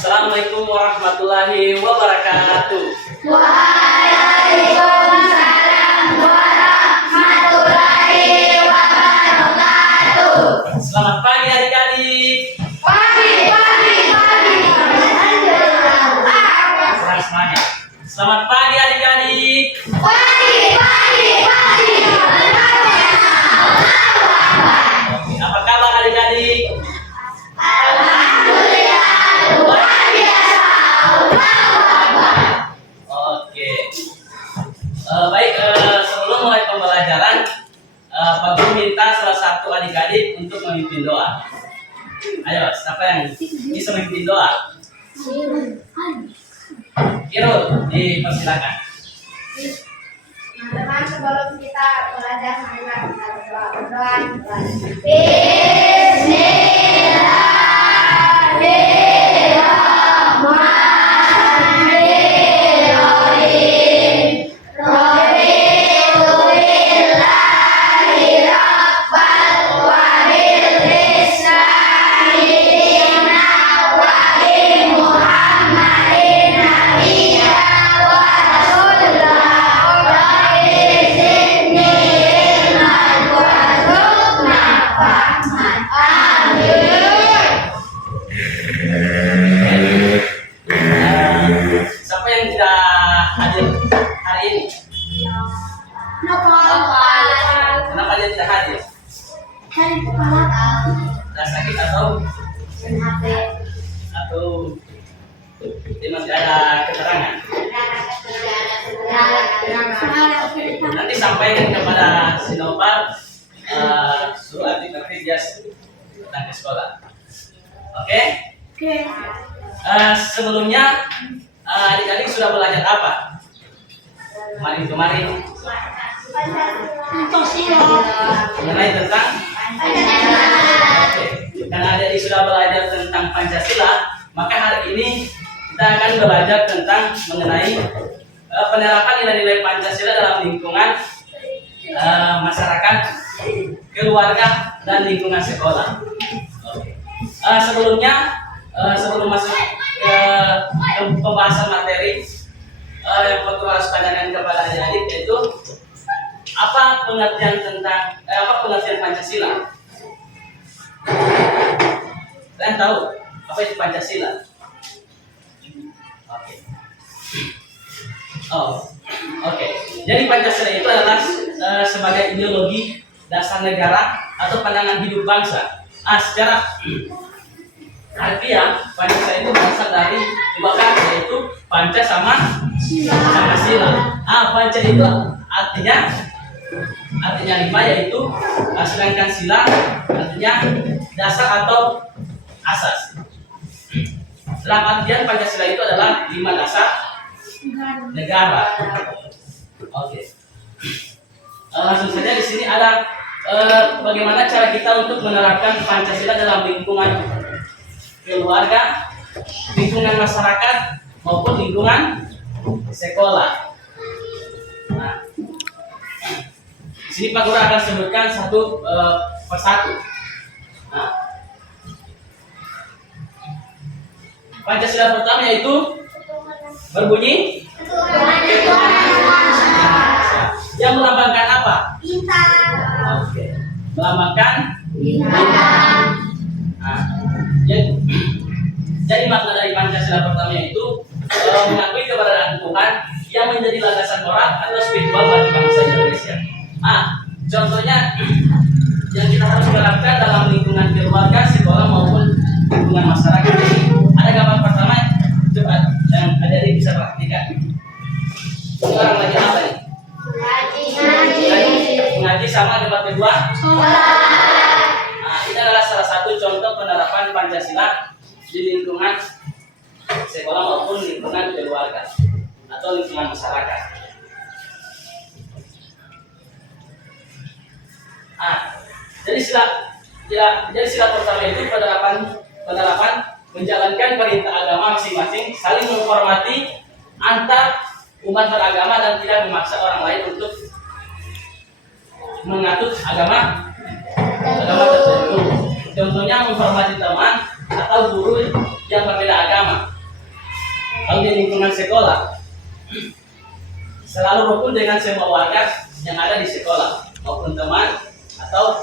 Assalamualaikum warahmatullahi wabarakatuh. Waalaikumsalam warahmatullahi wabarakatuh. Selamat pagi adik-adik. Pagi. Kurang semangat. Selamat pagi adik-adik. Pagi. Oke, apa kabar adik-adik? Alhamdulillah luar biasa. Oke. Baik, sebelum mulai pembelajaran, Pak Guru minta salah satu adik-adik untuk memimpin doa. Ayo, siapa yang bisa memimpin doa? Irul, dipersilakan. Teman-teman, sebelum kita belajar, marilah kita berdoa. Bismillahirrahmanirrahim. Raditu billahi rabbal wabil islami dinan wa bi Muhammadin nabiyya wa rasulah rabbi zidni ilman warzuqna fahman. Amin. Siapa yang tidak hadir hari ini? Kenapa dia tidak hadir? Ada sakit atau dia masih ada keterangan? Nanti sampaikan kepada Sinopal, suruh adik-adik dia datang ke sekolah. Oke? Sebelumnya adik-adik sudah belajar apa? Kemarin mengenai tentang karena adik-adik sudah belajar tentang Pancasila, maka hari ini kita akan belajar tentang mengenai penerapan nilai-nilai Pancasila dalam lingkungan masyarakat, keluarga, dan lingkungan sekolah. Sebelum masuk ke pembahasan materi, yang perlu harus tanyakan kepada adik-adik yaitu apa pengertian Pancasila? Kalian tahu apa itu Pancasila? Oke. Jadi Pancasila itu adalah sebagai ideologi dasar negara atau pandangan hidup bangsa. Secara harfiah Pancasila itu berasal dari dua kata, yaitu panca sama sila. Panca itu artinya lima, yaitu sedangkan sila artinya dasar atau asas. Dalam artian Pancasila itu adalah 5 dasar negara. Oke. Langsung saja di sini ada bagaimana cara kita untuk menerapkan Pancasila dalam lingkungan keluarga, lingkungan masyarakat, maupun lingkungan sekolah. Nah, di sini Pak Guru akan sebutkan satu persatu. Nah, Pancasila pertama yaitu berbunyi yang melambangkan apa? Bintang. Oke. Melambangkan Bintang. Nah, jadi makna dari Pancasila pertama itu mengakui keberadaan Tuhan yang menjadi landasan moral atau spiritual bagi bangsa Indonesia. Contohnya yang kita harus terapkan dalam lingkungan keluarga, sekolah maupun lingkungan masyarakat. Jadi ada gambar pertama, coba yang adik-adik bisa perhatikan. Sekarang lagi apa nih? Mengaji sama gambar kedua. Ini adalah salah satu contoh penerapan Pancasila di lingkungan sekolah maupun lingkungan keluarga atau lingkungan masyarakat. Jadi sila pertama itu penerapan menjalankan perintah agama masing-masing, saling menghormati antar umat beragama dan tidak memaksa orang lain untuk mengatur agama tertentu. Contohnya menghormati teman atau guru yang berbeda agama. lingkungan sekolah selalu rukun dengan semua warga yang ada di sekolah maupun teman atau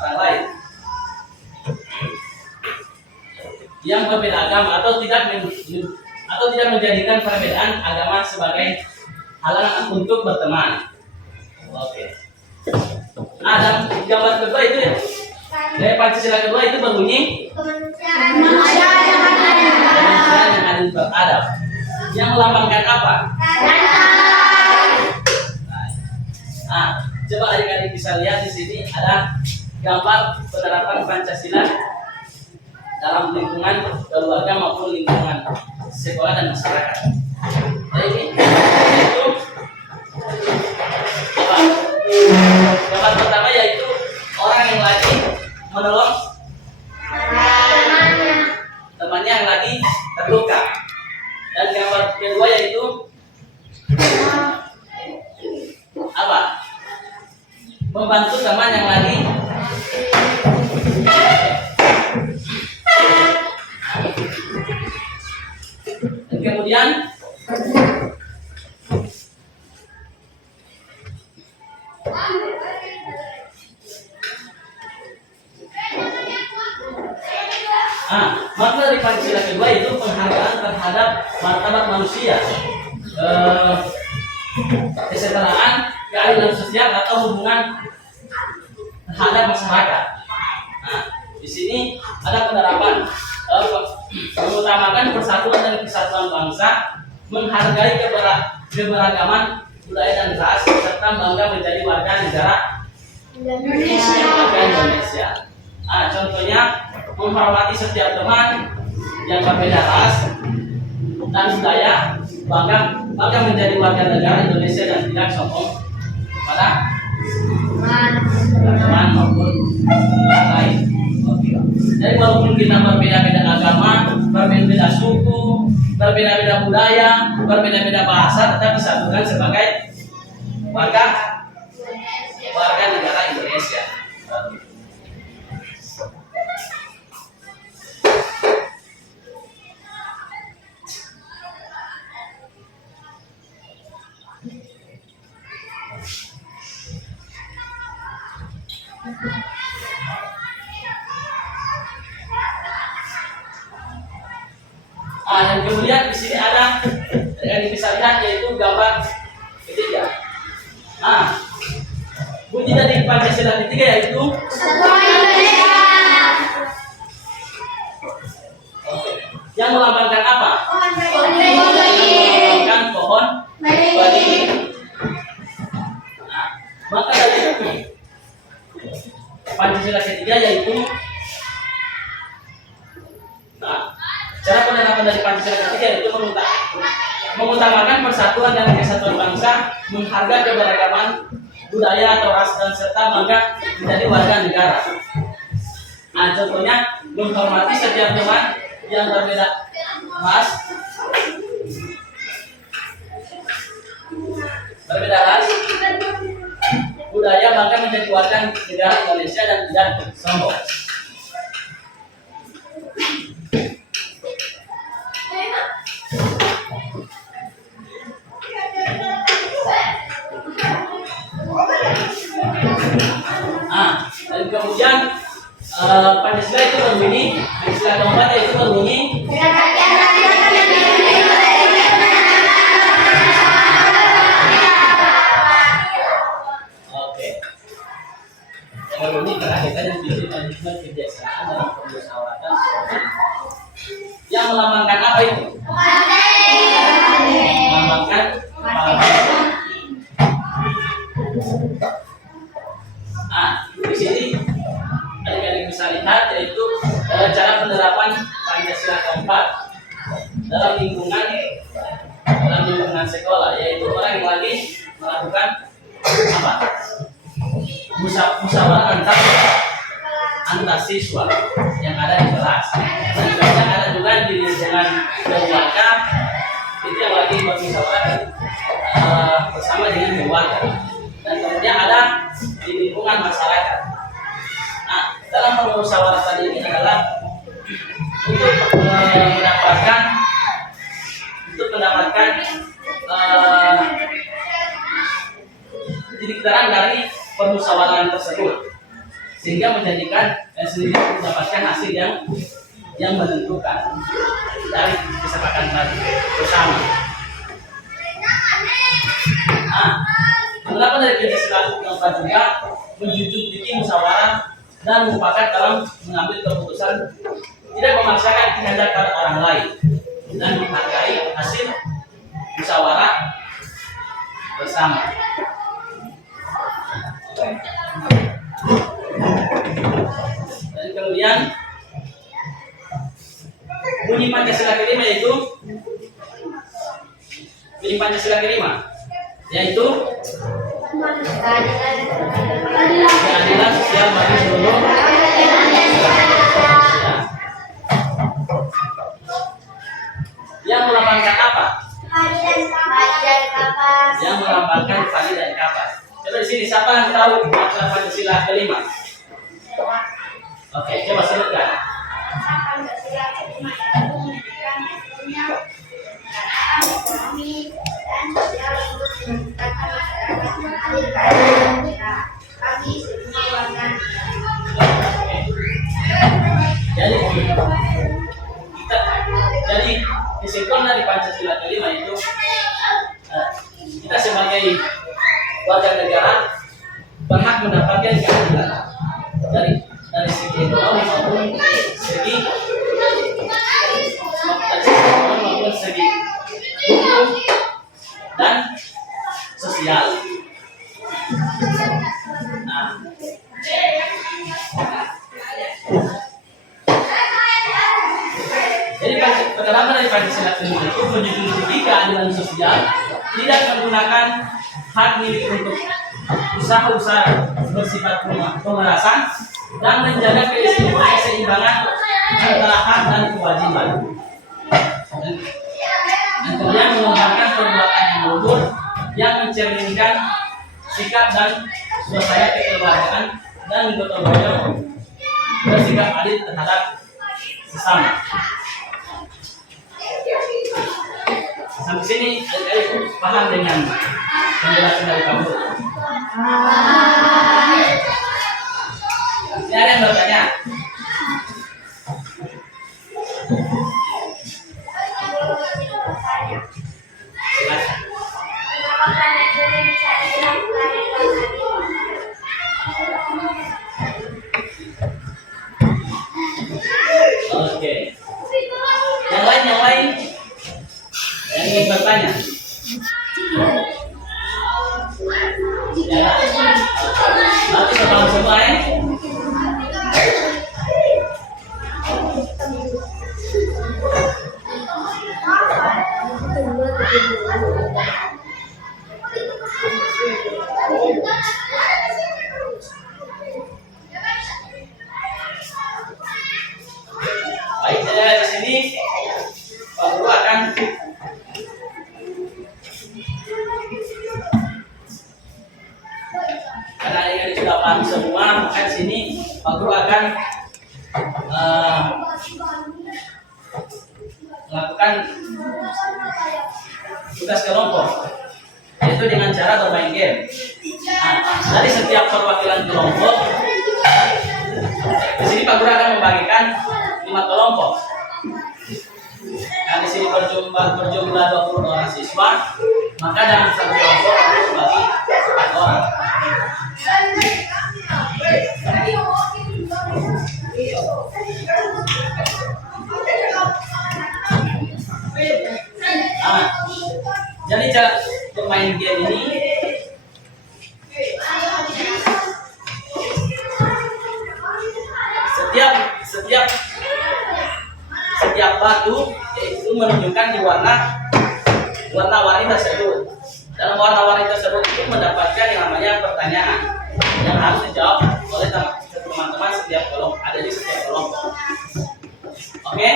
orang lain yang berbeda agama atau tidak menjadikan perbedaan agama sebagai halangan untuk berteman. Oke. Ada gambar kedua itu ya. Dari Pancasila kedua itu berbunyi Manusia yang manusia yang adil beradab. Yang melambangkan apa? Nah, coba adik-adik bisa lihat di sini ada gambar penerapan Pancasila dalam lingkungan keluarga maupun lingkungan sekolah dan masyarakat. Nah, ini itu apa? Gambar pertama yaitu orang yang lagi menolong temannya yang lagi terluka. Dan gambar kedua yaitu apa? Membantu teman yang lagi dan kemudian makna dari Pancasila kedua itu penghargaan terhadap martabat manusia, kesetaraan, keadilan sosial atau hubungan terhadap masyarakat. Nah, di sini ada penerapan mengutamakan persatuan dan kesatuan bangsa, menghargai keberagaman budaya dan ras, serta bangga menjadi warga negara Indonesia. Nah, contohnya menghormati setiap teman yang berbeda ras dan budaya, bangga menjadi warga negara Indonesia dan tidak sombong pada teman maupun orang lain. Jadi walaupun kita berbeda-beda agama, berbeda-beda suku, berbeda-beda budaya, berbeda-beda bahasa, tetap disatukan sebagai warga negara Indonesia. Dan kemudian di sini ada yang bisa lihat yaitu gambar ketiga. Bunyi dari Pancasila ketiga yaitu yang melambangkan apa? Melambangkan pohon beringin. Maka dari Pancasila ketiga yaitu cara penerapan dari Pancasila ketiga yaitu mengutamakan persatuan dan kesatuan bangsa, menghargai keberagaman budaya atau ras dan serta bangga menjadi warga negara. Nah, contohnya menghormati setiap teman yang berbeda ras, budaya, bangga menjadi warga negara Indonesia dan tidak sombong. Dan kemudian Pancasila itu berbunyi, Pancasila keempat itu berbunyi berbunyi kerakyatan yang dipimpin manajemen kebiasaan dalam permusyawaratan yang melambangkan apa itu? Melambangkan di sini adik-adik bisa lihat yaitu cara penerapan Pancasila keempat dalam lingkungan sekolah, yaitu orang yang lagi melakukan apa? Musyawarah antar siswa yang ada di kelas. Dan kadang ada juga di lingkungan keluarga itu yang lagi bermusyawarah bersama dengan keluarga. Dan kemudian ada di lingkungan masyarakat. Nah, dalam permusyawaratan ini adalah untuk permusyawaratan tersebut, sehingga menjadikan sendiri mendapatkan hasil yang menentukan dari kesepakatan bersama. Penerapan dari prinsip selaku keempat juga menjunjung tinggi musyawarah dan mufakat dalam mengambil keputusan, tidak memaksakan kehendak pada orang lain dan menghargai hasil musyawarah bersama. Dan kemudian bunyi Pancasila kelima yaitu keadilan sosial bagi seluruh yang melambangkan apa? Yang melambangkan padi dan kapas. Coba di sini siapa yang tahu makna Pancasila kelima? Oke, coba sebutkan. Pancasila kelima itu menunjukkan pentingnya ekonomi dan sosial untuk menciptakan masyarakat yang adil bagi semua warga. Jadi kesimpulan dari Pancasila kelima itu kita sebagai warga negara berhak mendapatkan keadilan dari segi ekonomi maupun segi hukum dan sosial. Jadi penerapan dari Pancasila kelima itu menjunjung tinggi keadilan sosial, tidak menggunakan hak milik untuk usaha-usaha bersifat pemerasan, dan menjaga keseimbangan antara hak dan kewajiban. Dan kemudian mengembangkan perbuatan yang luhur yang mencerminkan sikap dan suasana kekeluargaan dan gotong royong bersikap adil terhadap sesama. Sampai sini adik-adik paham dengan penjelasan dari kamu? Ini ada yang bertanya? Silakan. Oke. Yang lain yang ingin bertanya? Ya. Nanti sebelum selesai. Baik, saya di sini Pak Guru akan karena ini sudah paham semua, maka di sini Pak Guru akan melakukan tugas kelompok, yaitu dengan cara bermain game. Dari setiap perwakilan kelompok, di sini Pak Guru akan membagikan 5 kelompok. Di sini berjumlah 20 orang siswa, maka dalam satu kelompok bagi 4 orang. Jadi cara bermain game ini setiap batu itu menunjukkan di warna-warni tersebut. Dalam warna-warni tersebut itu mendapatkan yang namanya pertanyaan yang harus dijawab oleh teman-teman setiap kelompok, ada di setiap kelompok. Oke?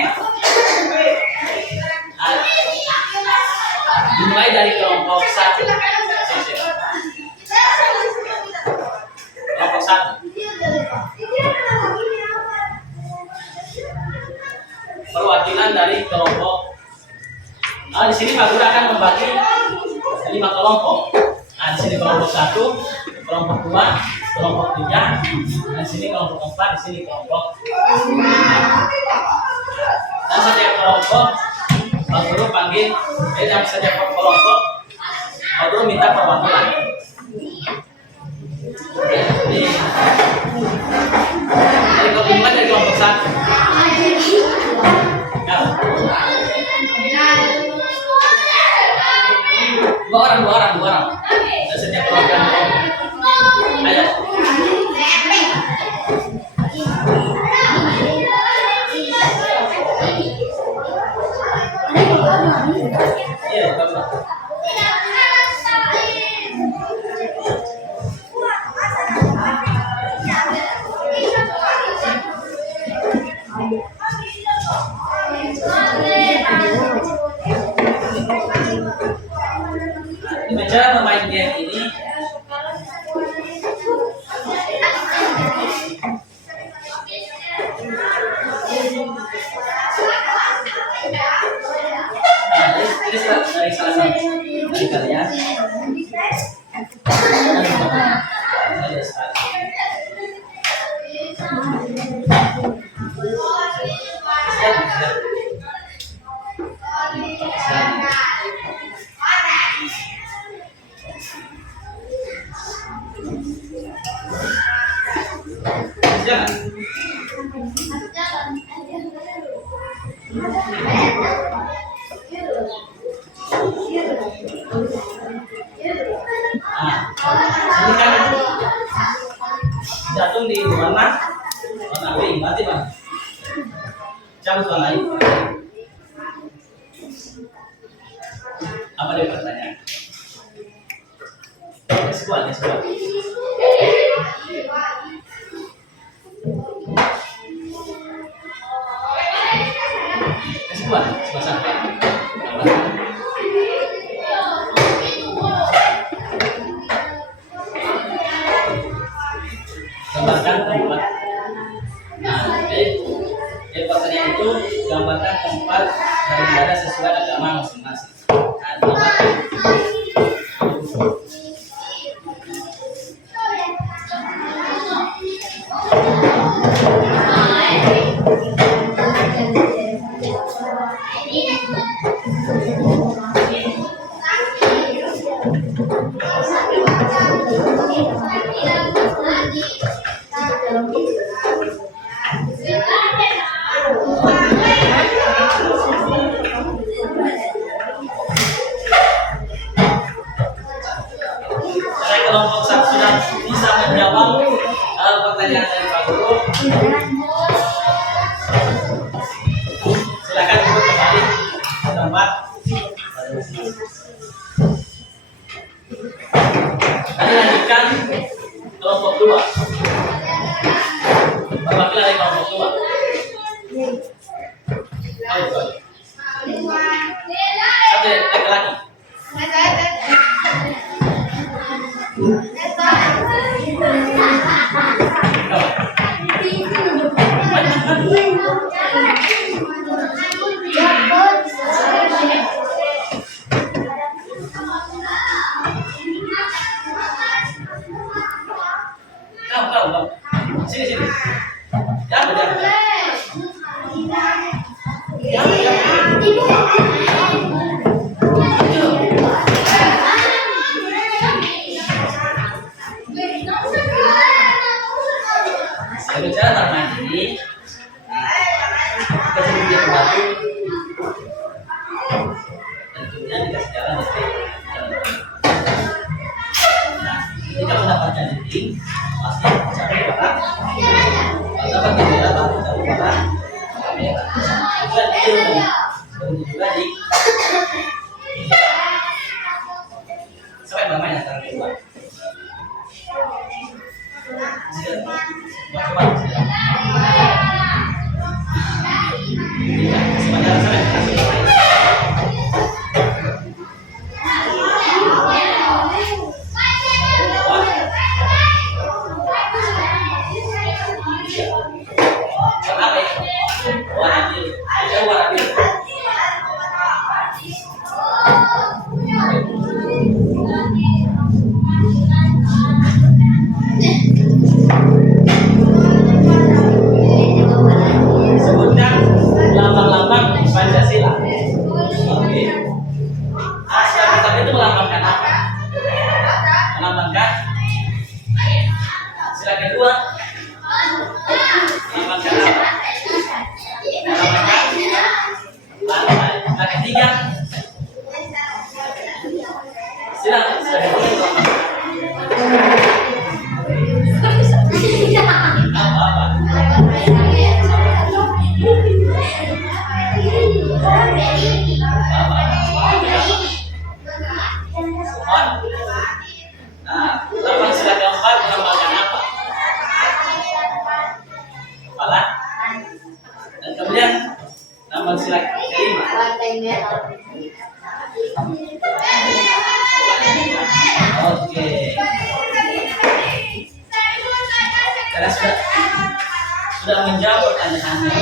Dimulai dari kelompok 1. Kelompok 1. Perwakilan dari kelompok. Di sini Pak Guru akan membagi 5 kelompok. Di sini kelompok 1 kelompok 2, kelompok 3, dan sini kelompok 4, di sini kelompok 5. Dan setiap kelompok Pak Guru panggil, dan setiap kelompok Pak Guru minta perwakilan. Dari kelompok dari kelompok 1. Nah, dua orang. Dan setiap kelompok. Ayo. Iya, bagus. Dengan cara bermain game ini, ini dari salah satu dari kalian. Ini kan jatuh di warna pink, berarti bang. Cabut warna ini. Apa dia pertanyaan? Sebuah. Sebuah sampai. Gambarkan tempat. Nah, jadi pertanyaan itu gambarkan tempat beribadah sesuai agama masing-masing. Nah, gambarkan. Kelompok 1 sudah bisa menjawab pertanyaan dari Pak Guru. Silakan ikut kembali ke tempat. Kami lanjutkan kelompok 2. Perwakilan dari kelompok 2. Satu laki-laki. Kau. Sini. Jangan. Saya bicara tentang ini. Kita sebelum dia kembali, tentunya dikasih jalan ya. Nah, jika mendapatkan link, pasti sampai barang. Kalau dapat jalan, pasti sampai barang. Juga di sampai bermain antara kedua. Sila ketiga. Silakan. Apa? On. Nah, lambang sila keempat melambangkan apa? Kepala. Dan kemudian lambang sila kelima. Oke. Karena sudah menjawab pertanyaannya.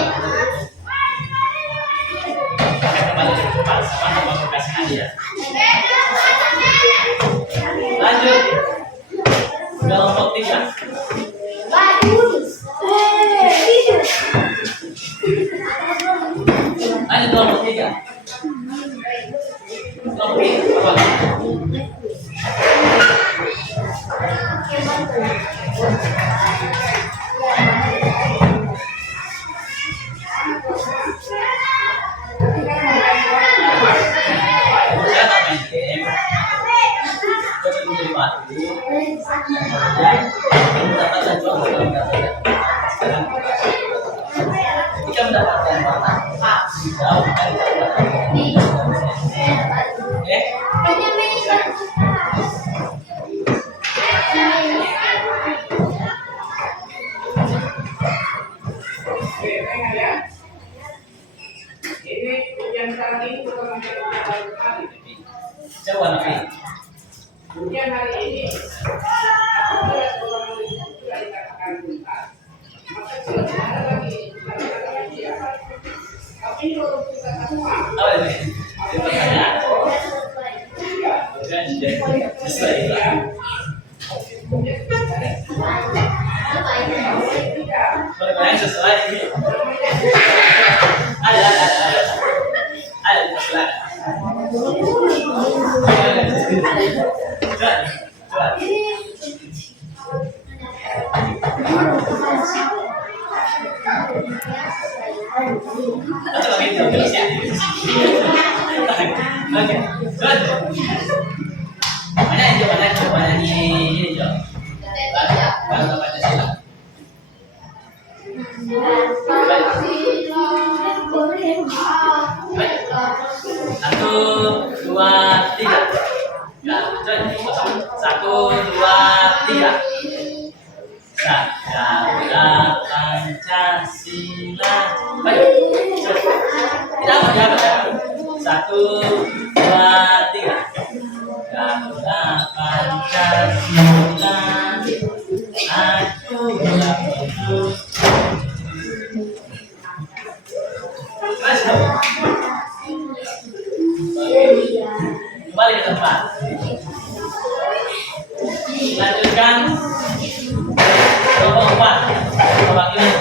Kembali ke depan, sama mau kasih hadiah. Lanjut. Kelompok 3. Lanjut kelompok 3. Kelompok 3 apa? Saya tak main game. Coba menjadi batu. Kemudian mendapatkan contoh dalam data. Sekarang jika mendapatkan warna hijau, maka didapatkan. Oke? Ini yang sekarang ini bukan Coba warna pink. Kemudian hari ini apabila seorang sudah dikatakan tuntas, maka tidak ada lagi kata-kata dia. Tapi kalau kita semua Apa ini? Ini pertanyaan. Bukan sesuai itu. Pertanyaan sesuai ini. Ada. Silakan. Coba. Coba video jelasin. Oke. Mana ini coba ini Jo. Baru Pancasila. Satu, dua, tiga. Satu, dua, tiga. Sabda Pancasila. Tidak apa. Satu, dua, tiga. Sabda Pancasila. Aku berlaku. Kembali ke tempat. Lanjutkan kelompok 4. Perwakilan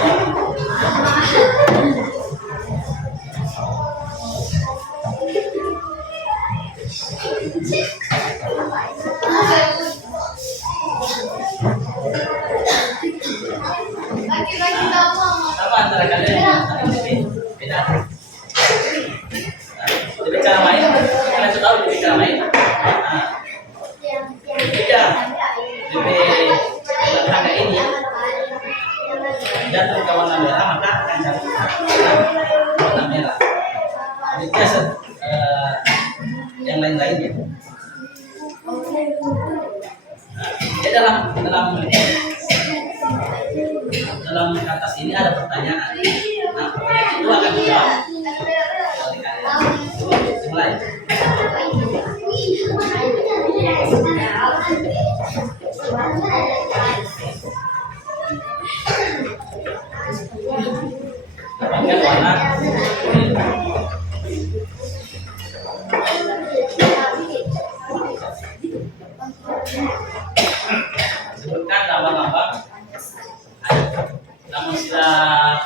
apa antara kalian yang beda? Jadi cara main, kalian sudah tahu jadi cara main. Beda. Jadi belakangnya ini jatuh ke warna merah maka akan jatuh warna merah. Jadi biasa yang lain-lainnya. Ya dalam atas ini ada pertanyaan. Nah, pertanyaan itu akan dijawab oleh kalian. Mulai. Dapatkan warna kuning. Sebutkan lambang-lambang. Namun sila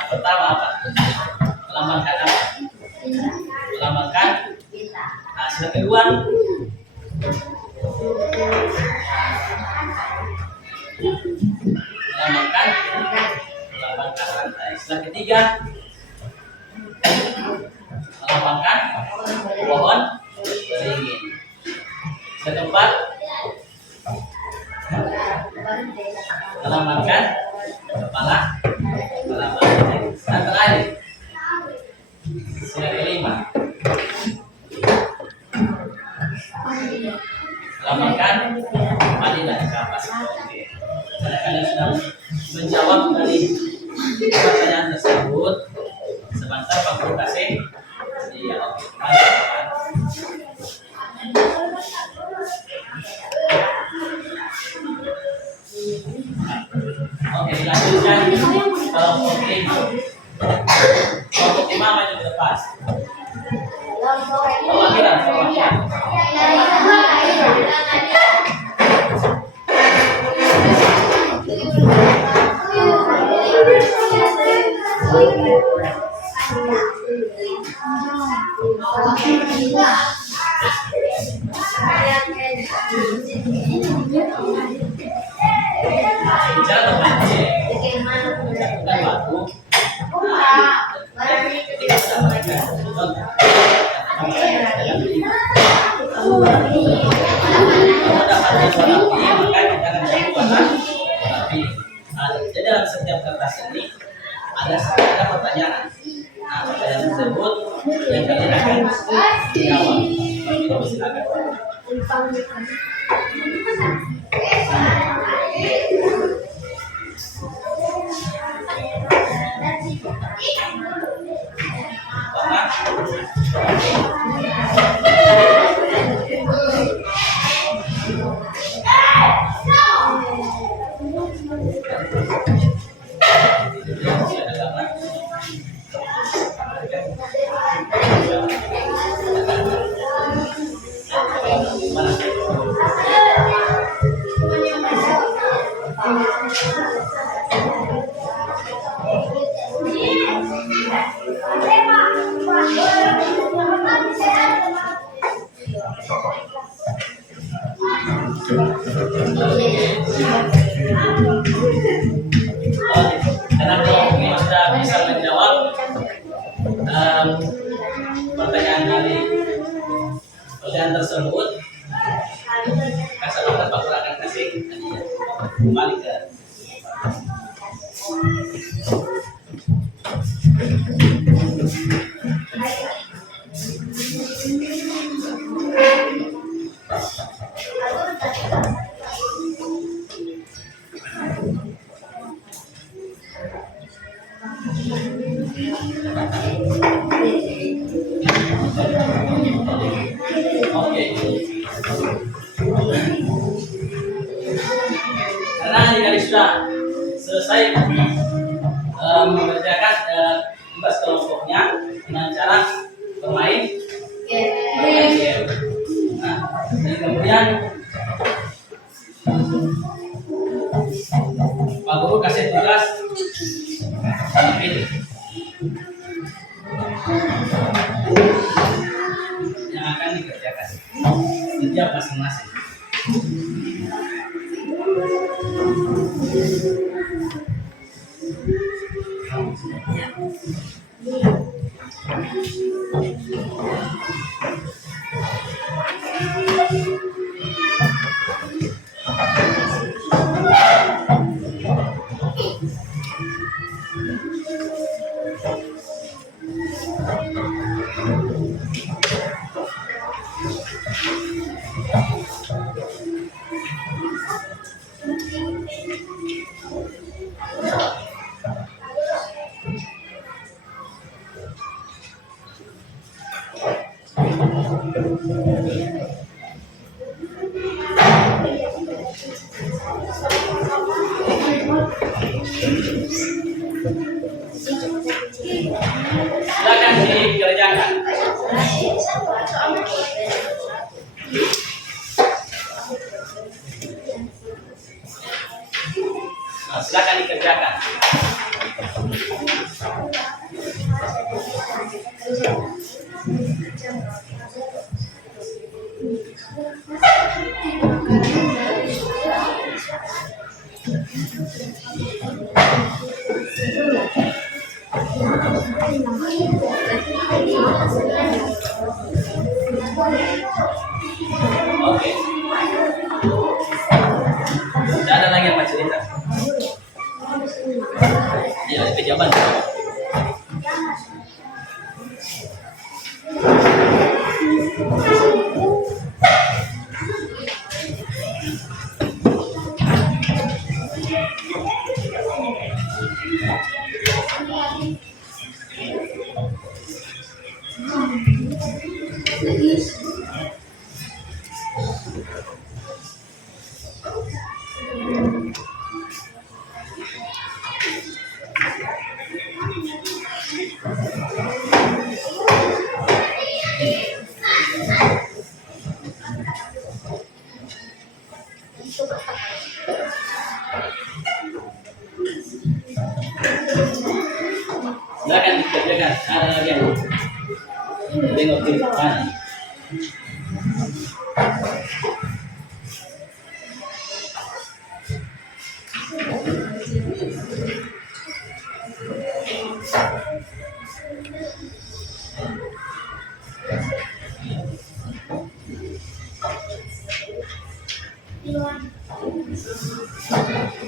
pertama apa? Melambangkan apa? Melambangkan. Nah, sila kedua. Melambangkan rantai. Sila ketiga. Melambangkan 5. Laporkan Madinah kapas. Karena kalian sudah menjawab dari pertanyaan tersebut. Sebentar Pak Guru kasih. Iya, oke. Oke, dilanjutkan kelompok 5. Kelompok 5 maju ke depan. Perwakilan. Bicara tentang bukan batu. Jadi dalam setiap kertas ini ada pertanyaan. Nah, pertanyaan tersebut yang kalian akan jawab. Silakan. Karena kalau mungkin sudah bisa menjawab pertanyaan dari pertanyaan tersebut, kesempatan Pak Guru akan kasih kembali ke karena jika sudah selesai mengerjakan tugas kelompoknya dengan cara bermain game. Nah, dan kemudian Pak Guru kasih tugas pilih yang akan dikerjakan setiap masing-masing. Silakan dikerjakan. Nah, silakan dikerjakan. Oke. Tidak ada lagi apa cerita? Ya, pejabat. Silakan dikerjakan. Ada lagi yang tengok ke depan.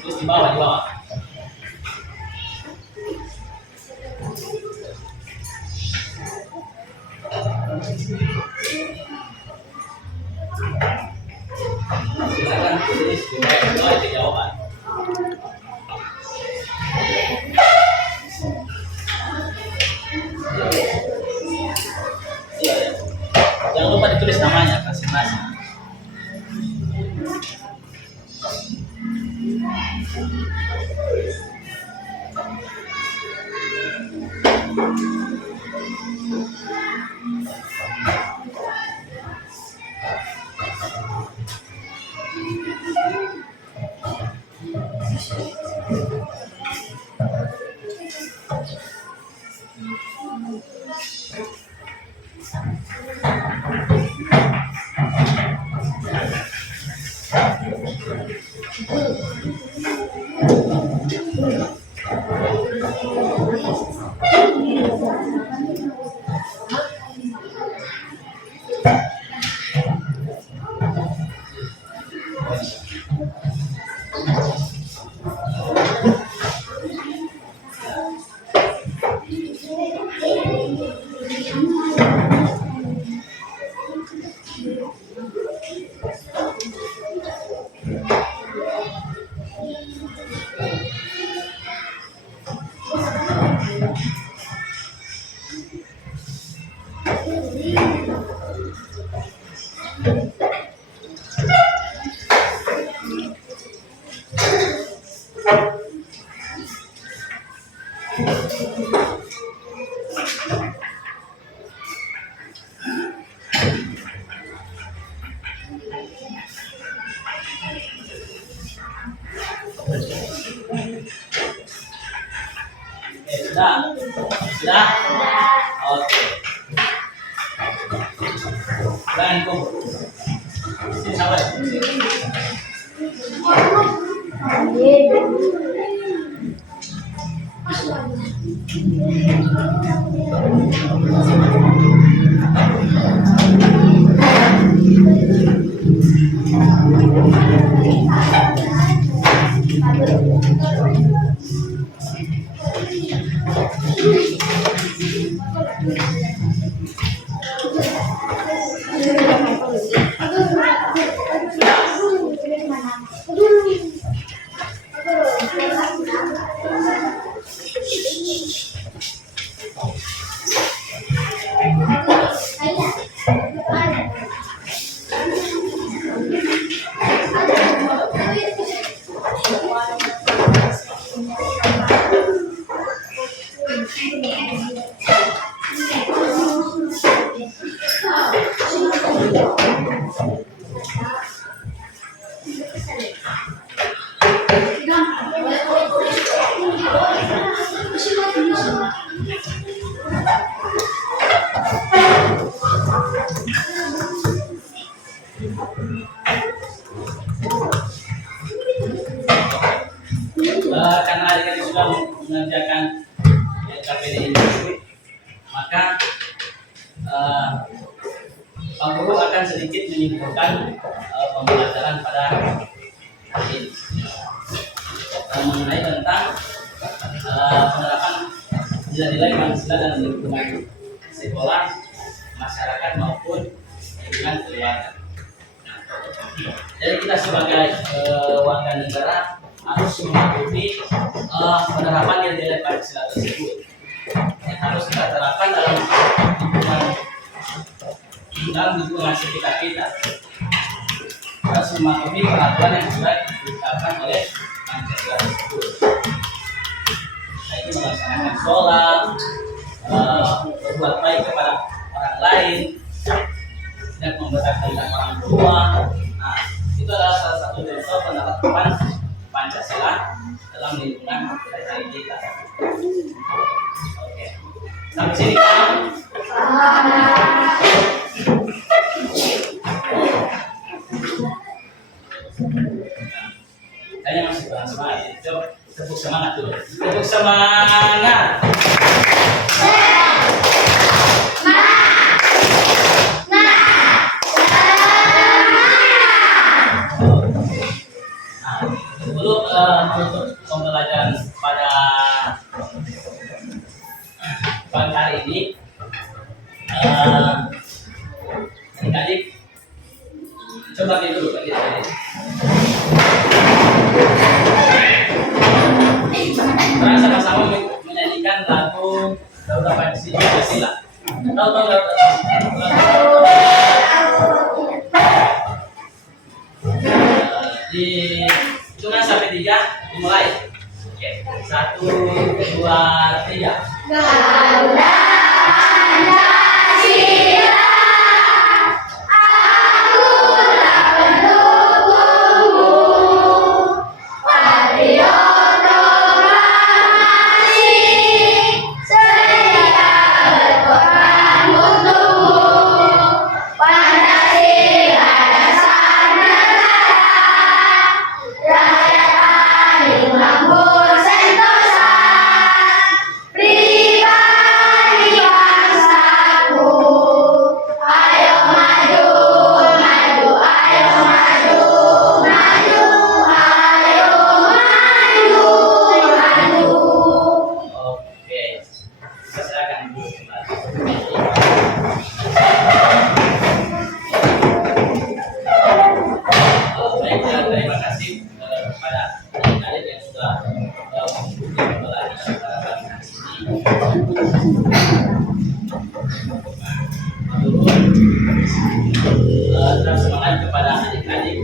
Terus di bawah, di bawah. Silakan tulis di bawah itu jawaban. Iya, ya. Jangan lupa ditulis namanya masing-masing. Sudah? Sudah? Oke. Silakan kumpul. Sini sampai. Karena adik-adik sudah mengerjakan KPD ini, maka Pak Guru akan sedikit menyimpulkan pembelajaran pada hari ini mengenai tentang penerapan nilai-nilai Pancasila dalam lingkungan sekolah, masyarakat maupun kita sebagai warga negara harus mematuhi penerapan nilai-nilai Pancasila tersebut yang harus kita terapkan dalam lingkungan sekitar kita. Harus mematuhi peraturan yang sudah ditetapkan oleh Pancasila tersebut. Nah, itu melaksanakan sholat, berbuat baik kepada orang lain, dan membesarkan orang tua. Nah, itu adalah salah satu contoh penerapan Pancasila dalam lingkungan hari kita. Oke, sampai sini kan? Kayaknya masih kurang semangat. Coba tepuk semangat dulu. Tepuk semangat. Dulu untuk pembelajaran pada pagi hari ini, adik-adik coba dulu adik-adik. Kita sama-sama menyanyikan lagu Garuda Pancasila. Tahu di hitungan sampai 3 dimulai. Oke, 1, 2, 3. Garuda Pancasila, aku tak pendukungmu, patriot proklamasi, setia berkorban untukmu, Pancasila dasar negara, rakyat paling makmur sentosa, pribadi bangsaku. Ayo maju, maju, ayo maju, maju, ayo maju, maju. Oke, kita silakan dulu kembali. Baik, terima kasih kepada adik-adik yang sudah mengikuti pembelajaran pada pagi hari ini. Tetap semangat kepada adik-adik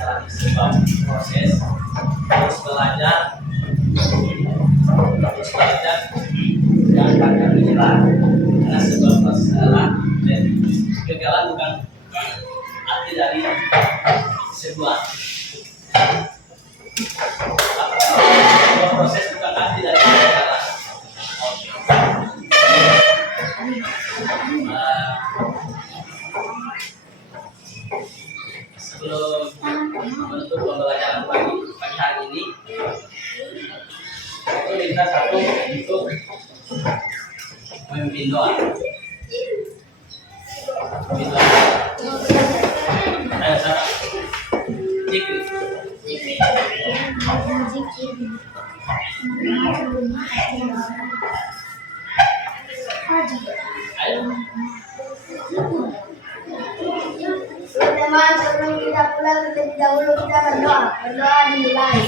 dalam sebuah proses terus belajar, jangan pantang menyerah karena sebuah proses adalah dan kegagalan bukan arti dari sebuah proses, bukan arti dari kegagalan. Sebelum menutup pembelajaran pagi hari ini, aku minta satu untuk memimpin doa. Memimpin doa. Ayo sana. Zikir. Ayo. Teman-teman, sebelum kita pulang terlebih dahulu kita berdoa. Berdoa dimulai.